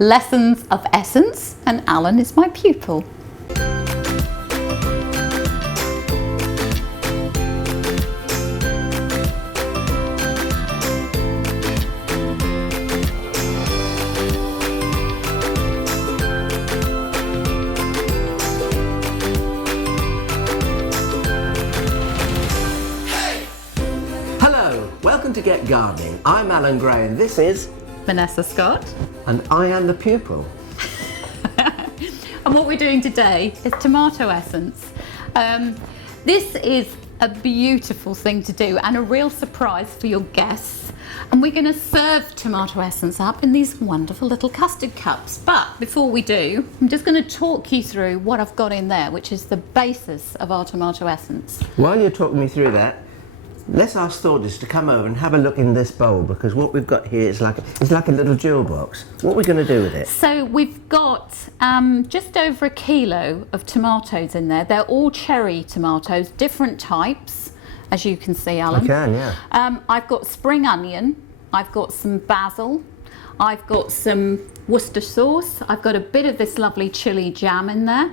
Lessons of Essence, and Alan is my pupil. Welcome to Get Gardening. I'm Alan Gray and this is Vanessa Scott. And I am the pupil. And what we're doing today is tomato essence. This is a beautiful thing to do and a real surprise for your guests. And we're going to serve tomato essence up in these wonderful little custard cups. But before we do, I'm just going to talk you through what I've got in there, which is the basis of our tomato essence. While you're talking me through that, let's ask Thordis to come over and have a look in this bowl, because what we've got here is like a little jewel box. What are we going to do with it? So we've got just over 1 kilo of tomatoes in there. They're all cherry tomatoes, different types, as you can see, Alan. I can, yeah. I've got spring onion, I've got some basil, I've got some Worcester sauce, I've got a bit of this lovely chili jam in there.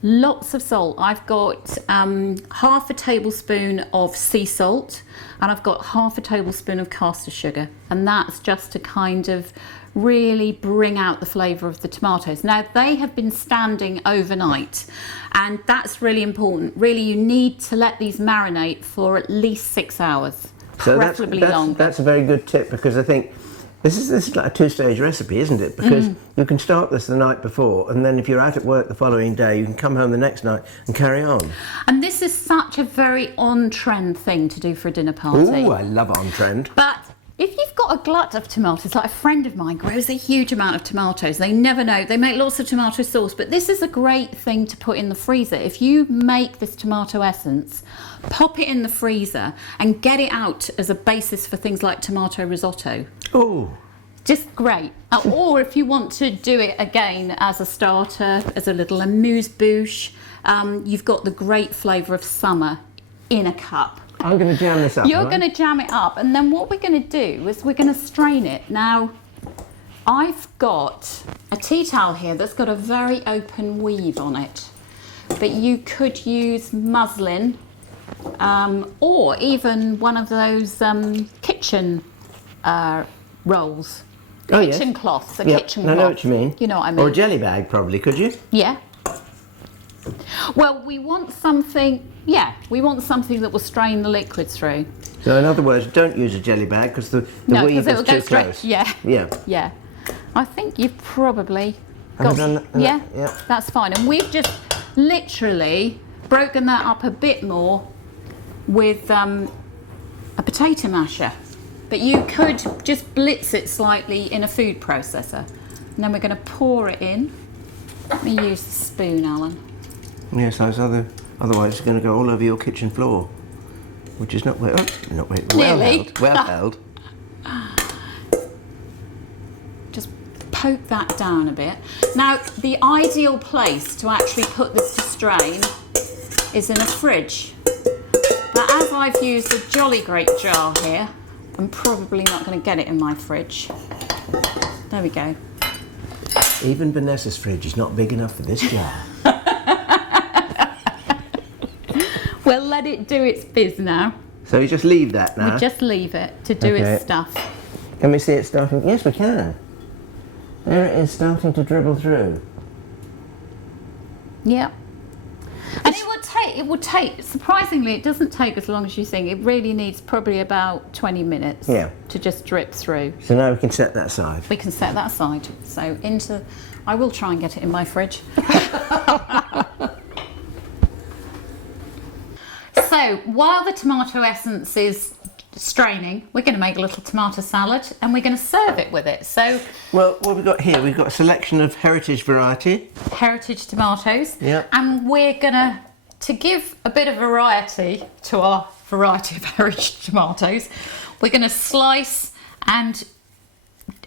Lots of salt. I've got half a tablespoon of sea salt, and I've got half a tablespoon of caster sugar, and that's just to kind of really bring out the flavour of the tomatoes. Now they have been standing overnight, and that's really important. Really, you need to let these marinate for at least 6 hours, preferably longer. That's a very good tip, because I think this is like a two-stage recipe, isn't it? Because you can start this the night before, and then if you're out at work the following day, you can come home the next night and carry on. And this is such a very on-trend thing to do for a dinner party. Oh, I love on-trend. But if you've got a glut of tomatoes, like a friend of mine grows a huge amount of tomatoes, they never know, they make lots of tomato sauce, but this is a great thing to put in the freezer. If you make this tomato essence, pop it in the freezer and get it out as a basis for things like tomato risotto. Oh, just great. Or if you want to do it again as a starter, as a little amuse-bouche, you've got the great flavour of summer in a cup. I'm going to jam this up. You're going to jam it up, and then what we're going to do is we're going to strain it. Now, I've got a tea towel here that's got a very open weave on it, but you could use muslin or even one of those kitchen rolls. Oh, kitchen yes. cloths, a Yep. kitchen I cloth. know what you mean. You know what I mean. Or a jelly bag, probably, could you? Yeah. Well, we want something, that will strain the liquid through. So in other words, don't use a jelly bag, because the weave is too close. Yeah. Yeah. Yeah. I think you've probably Have I got, done that? yeah, Yeah. that's fine. And we've just literally broken that up a bit more with a potato masher. But you could just blitz it slightly in a food processor. And then we're going to pour it in. Let me use the spoon, Alan. Yes, otherwise it's going to go all over your kitchen floor, which is not well Nearly. held. Well held. Just poke that down a bit. Now, the ideal place to actually put this to strain is in a fridge. But as I've used a Jolly Great jar here, I'm probably not going to get it in my fridge. There we go. Even Vanessa's fridge is not big enough for this jar. We'll let it do its biz now. So you just leave that now? We just leave it to do its stuff. Can we see it starting? Yes, we can. There it is, starting to dribble through. Yeah. And it would take, surprisingly, it doesn't take as long as you think. It really needs probably about 20 minutes to just drip through. So now we can set that aside. We can set that aside. So I will try and get it in my fridge. So while the tomato essence is straining, we're going to make a little tomato salad and we're going to serve it with it. So, well, what we've got here, we've got a selection of heritage variety. Heritage tomatoes. Yeah. And we're going to give a bit of variety to our variety of heritage tomatoes. We're going to slice and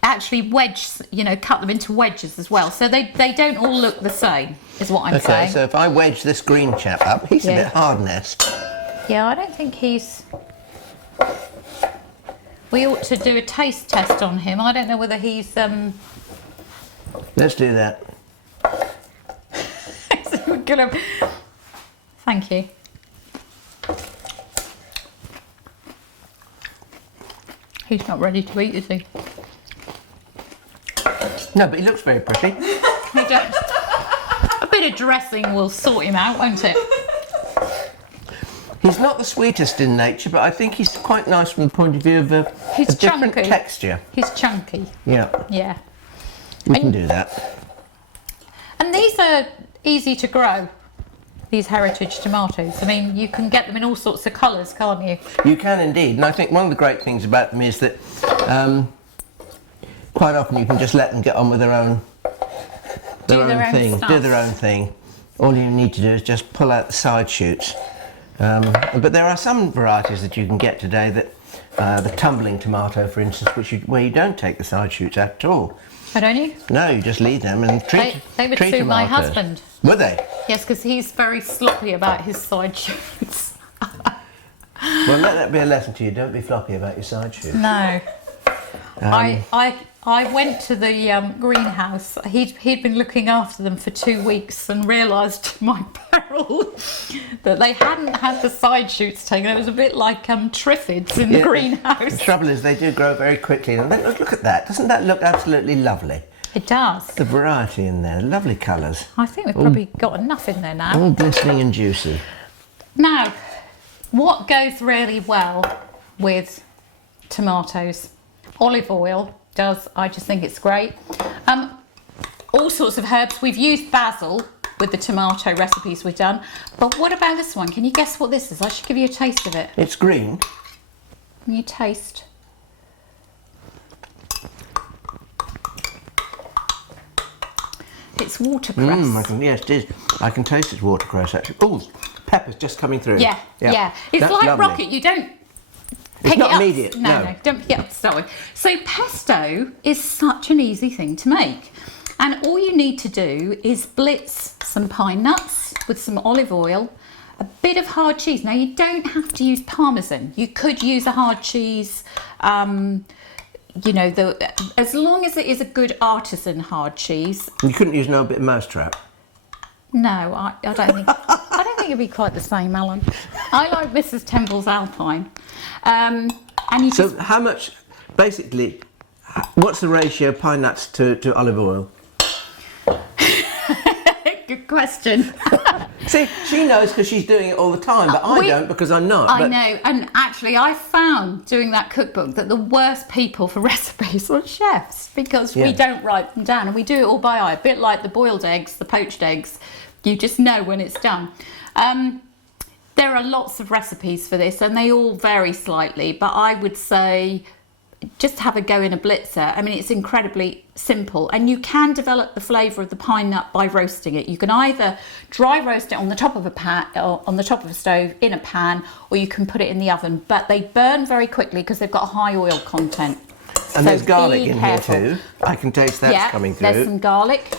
actually cut them into wedges as well. So they don't all look the same, is what I'm saying. Okay, so if I wedge this green chap up, he's a bit hard, Ness. Yeah, I don't think he's... We ought to do a taste test on him. I don't know whether he's Let's do that. We're gonna... Thank you. He's not ready to eat, is he? No, but he looks very pretty. He does. A bit of dressing will sort him out, won't it? He's not the sweetest in nature, but I think he's quite nice from the point of view of a different texture. He's chunky. Yeah. Yeah. We can do that. And these are easy to grow, these heritage tomatoes. I mean, you can get them in all sorts of colours, can't you? You can indeed, and I think one of the great things about them is that quite often you can just let them get on with their own thing. Stuff. Do their own thing. All you need to do is just pull out the side shoots. But there are some varieties that you can get today that the tumbling tomato, for instance, where you don't take the side shoots at all. Oh, don't you? No, you just leave them and treat. They would treat suit my tomatoes. husband. Would they? Yes, because he's very sloppy about his side shoots. Well, let that be a lesson to you. Don't be floppy about your side shoots. No. I went to the greenhouse. He'd been looking after them for 2 weeks and realised to my peril that they hadn't had the side shoots taken. It was a bit like triffids in the greenhouse. The trouble is they do grow very quickly. And look at that. Doesn't that look absolutely lovely? It does. The variety in there, lovely colours. I think we've probably got enough in there now. All glistening and juicy. Now, what goes really well with tomatoes? Olive oil does. I just think it's great. All sorts of herbs. We've used basil with the tomato recipes we've done. But what about this one? Can you guess what this is? I should give you a taste of it. It's green. Can you taste? It's watercress. Yes, it is. I can taste it's watercress actually. Oh, pepper's just coming through. Yeah. It's That's like lovely. rocket. You don't It's pick not it up. immediate. No, don't pick it up to start with. So pesto is such an easy thing to make. And all you need to do is blitz some pine nuts with some olive oil, a bit of hard cheese. Now, you don't have to use Parmesan. You could use a hard cheese, you know, as long as it is a good artisan hard cheese. You couldn't use no bit of mousetrap. No, I don't think. I don't think it'd be quite the same, Alan. I like Mrs. Temple's Alpine. And you So just, how much, basically, what's the ratio of pine nuts to olive oil? good question. See, she knows because she's doing it all the time, but I don't because I'm not. I know, and actually I found doing that cookbook that the worst people for recipes are chefs, because we don't write them down and we do it all by eye, a bit like the boiled eggs, the poached eggs. You just know when it's done. There are lots of recipes for this and they all vary slightly, but I would say just have a go in a blitzer. I mean, it's incredibly simple, and you can develop the flavour of the pine nut by roasting it. You can either dry roast it on the top of a pan, or on the top of a stove in a pan, or you can put it in the oven. But they burn very quickly because they've got a high oil content. And so there's garlic in careful. here too. I can taste that's coming through. There's some garlic.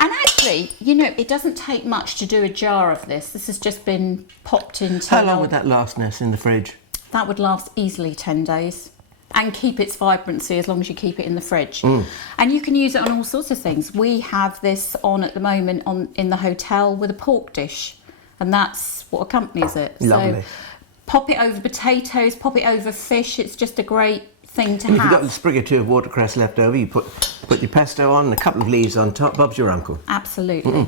And actually, you know, it doesn't take much to do a jar of this. This has just been popped into... How long would that last, Ness, in the fridge? That would last easily 10 days. And keep its vibrancy as long as you keep it in the fridge. And you can use it on all sorts of things. We have this on at the moment in the hotel with a pork dish, and that's what accompanies it. Lovely. So pop it over potatoes, pop it over fish. It's just a great thing to And have. if you've got a sprig or two of watercress left over, you put your pesto on and a couple of leaves on top. Bob's your uncle. Absolutely.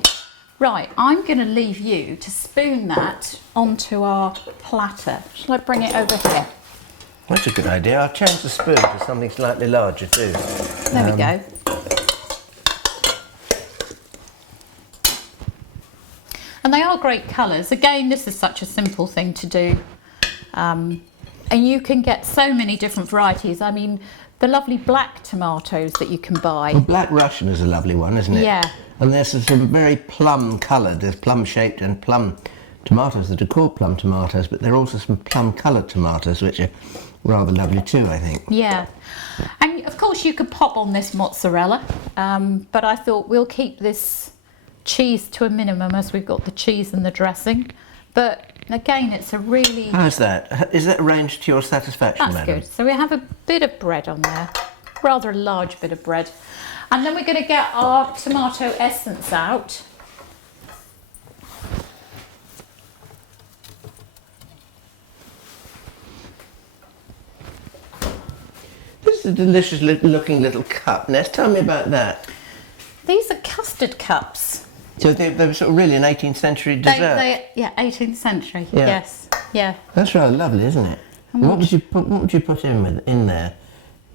Right, I'm going to leave you to spoon that onto our platter. Shall I bring it over here? That's a good idea. I'll change the spoon to something slightly larger too. There we go. And they are great colours. Again, this is such a simple thing to do. And you can get so many different varieties. I mean, the lovely black tomatoes that you can buy. Well, Black Russian is a lovely one, isn't it? Yeah. And there's some very plum coloured, there's plum shaped and plum tomatoes that are called plum tomatoes, but there are also some plum coloured tomatoes which are rather lovely too, I think. Yeah. And of course you could pop on this mozzarella, but I thought we'll keep this cheese to a minimum as we've got the cheese and the dressing. But again, it's a really... How's that? Is that arranged to your satisfaction, That's madam? good. So we have a bit of bread on there, rather a large bit of bread. And then we're going to get our tomato essence out. This is a delicious looking little cup. Ness, tell me about that. These are custard cups. So they were sort of really an 18th century dessert. Yeah, 18th century. Yeah. Yes, yeah. That's rather lovely, isn't it? And what would you put in there?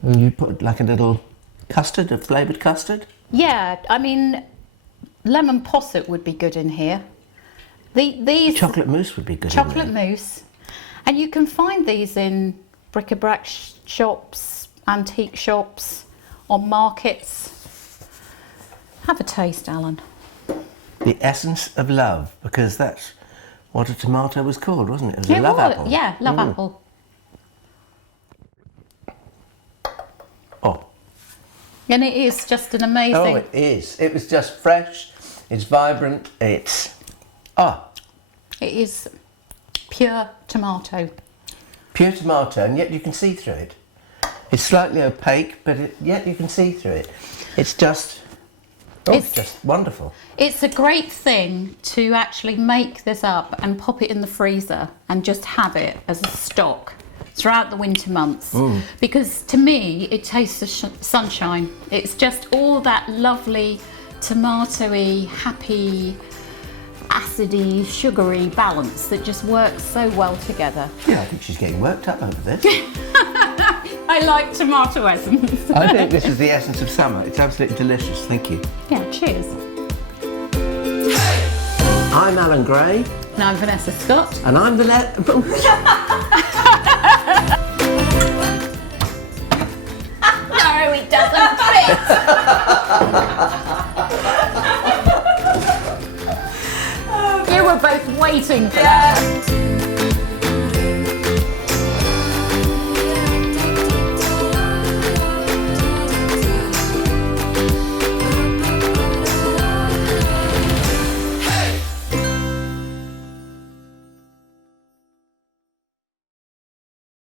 Would you put like a little custard, a flavoured custard? Yeah, I mean, lemon posset would be good in here. These Chocolate mousse would be good. chocolate mousse, and you can find these in bric-a-brac shops, antique shops, on markets. Have a taste, Alan. The essence of love, because that's what a tomato was called, wasn't it? It was a love apple. Yeah, love apple. Oh. And it is just an amazing... Oh, it is. It was just fresh, it's vibrant, it's... It is pure tomato. Pure tomato, and yet you can see through it. It's slightly opaque, but yet you can see through it. It's just... it's just wonderful. It's a great thing to actually make this up and pop it in the freezer and just have it as a stock throughout the winter months. Because to me, it tastes the sunshine. It's just all that lovely tomatoey, happy, acidy, sugary balance that just works so well together. Yeah, I think she's getting worked up over this. I like tomato essence. I think this is the essence of summer. It's absolutely delicious. Thank you. Yeah, cheers. I'm Alan Gray. And I'm Vanessa Scott. And I'm the No, it doesn't fit. You were both waiting for that.